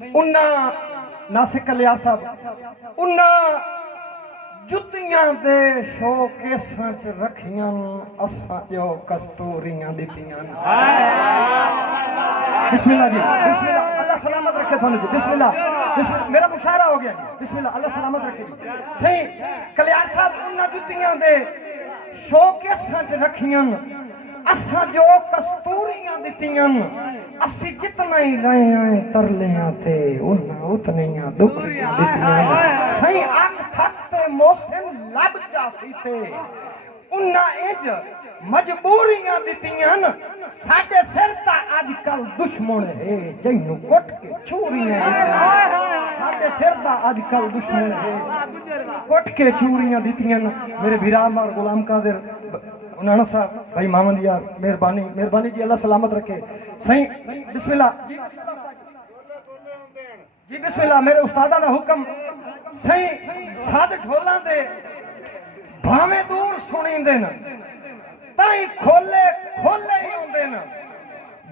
उन्ना नासिक कल्याण साहब उन्ना जुत्तियां दे शोकेसां च रखियां असां जो कस्तूरियां दित्तियां। बिस्मिल्लाह जी, बिस्मिल्लाह, अल्लाह सलामत रखे थानू जी। बिस्मिल्लाह, बिस्मिल्लाह, मेरा मुशायरा हो गया जी। बिस्मिल्लाह, अल्लाह सलामत रखे जी। सही कल्याण साहब उन्ना जुत्तियां दे शोकेसां च रखियां असां जो कस्तूरियां दित्तियां। असी जितना ही रहे हैं तरलियां थे उन्ना उतनियां दुखियां दित्तियां। सही अख थक ते मौसम लब चासी थे उन्ना इंज मजबूरियां दित्तियां। साडे सिर ता अजकल दुश्मन है जैनू कुट के चूरियां दित्तियां। साडे सिर दा अजकल दुश्मन है कुट के चूरियां दित्तियां। मेरे वीराम और गुलाम कादिर उन्होंने साहब भाई मामद यार मेहरबानी मेहरबानी जी, अल्लाह सलामत रखे। सही बिस्मिल्लाह जी, बिस्मिल्लाह, मेरे उस्तादा ना हुक्म। सही साध ढोलां दे भावें दूर सुनींदे न ताई खोले खोले ही होंदे न।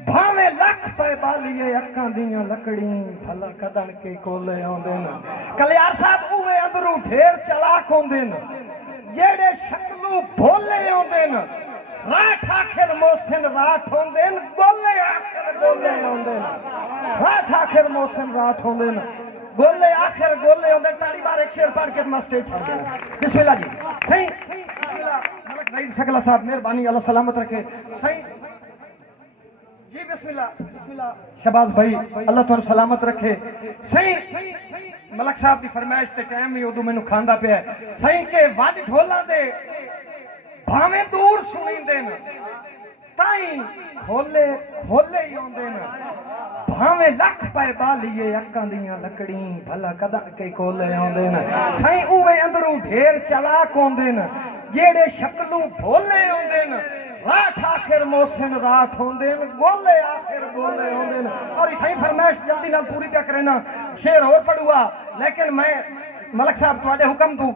भावें लख पे बालिए अक्कां दियां लकड़ी भला कदन के कोले आउंदे न। कल्याण साहब उवे अंदरू ढेर चलाक होंदे न जेड़े शक्लू भोले आउंदे न। राठ आखिर मोहसिन राठ होंदे न, गोले आखिर गोले आउंदे न। राठ आखिर मोहसिन राठ होंदे न, गोले आखिर गोले होंदे। ताड़ी बार एक शेर पढ़ के मैं स्टेज छोड़ देना। बिस्मिल्लाह जी। सही बिस्मिल्लाह, मलक वहीद सकला साहब मेहरबानी, अल्लाह सलामत रखे। सही जी, बिस्मिल्लाह बिस्मिल्लाह, शहबाज भाई अल्लाह तुहानू सलामत रखे। सही मलक साहब की फरमाइश ते टाइम ही उदू मैनू खांदा पिया। सही के वज ढोलां दे भावें दूर सुनींदे न ताई खोले खोले ही आउंदे न। भावें लख पे बालिए अक्कां दियां लकड़ी भला कदन के कोले आउंदे न। सही उवे अंदरू ढेर चलाक होंदे न जेड़े शक्लू भोले आउंदे न। राठ आखिर मोहसिन राठ होंदे न, गोले आखिर गोले होंदे न। और इथाई फरमाइश जल्दी नाल पूरी पिया करना, शेर और पढ़ूआ लेकिन मैं मलक साहब तुहाडे हुक्म तू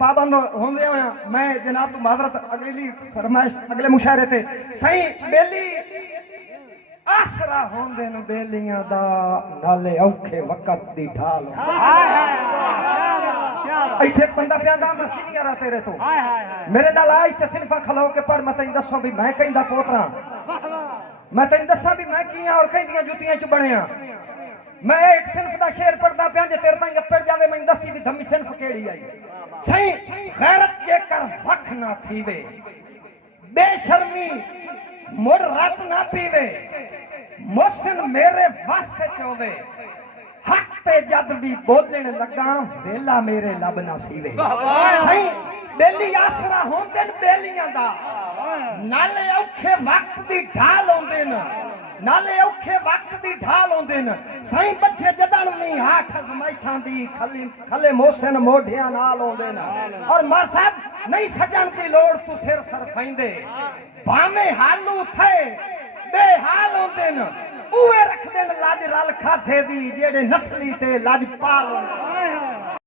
पाबंद होंदे होया मैं जनाब तू माजरत अगली फरमाइश अगले मुशायरे ते। सही बेली आसरा होंदे न बेलियां दा नाले औखे वक्त दी ढाल। इथे बंदा प्यांदा मैं सीनियर आ तेरे तो मेरे नाल आई ते सिनफा खलो के पढ़। मैं तैनूं दस्सां भी मैं कहंदा पोतरा, मैं तैनूं दस्सां भी मैं की और कहंदियां जुत्तियां च बणिया। मैं एक सिनफ दा शेर पढ़दा पिया जे तेरे ताईं अप्पड़ जावे मैं दस्सी भी धम्मी सिनफ केड़ी आई। सही गैरत के कर वख ना थीवे बेशर्मी मुड़ रत ना पीवे मोहसिन मेरे वस च होवे हक ते जद भी बोलण लगा वेला मेरे लब ना सीवे। सही बेली आसरा होंदे न बेलियां दा नाले औखे वक्त दी ढाल होंदे न, नाले औखे वक्त दी ढाल होंदे न। सही बच्चे जदन नहीं हाथ अजमाइशां दी खले मोहसिन मोढियां नाल होंदे न। और मार साहब नहीं सजण दी लोड़ तू सिर सरफाइंदे भावें हालू थे बेहाल होंदे न। उहे रखदे न लाज रल खाधे दी जेड़े नस्ली ते लाज पाल होंदे।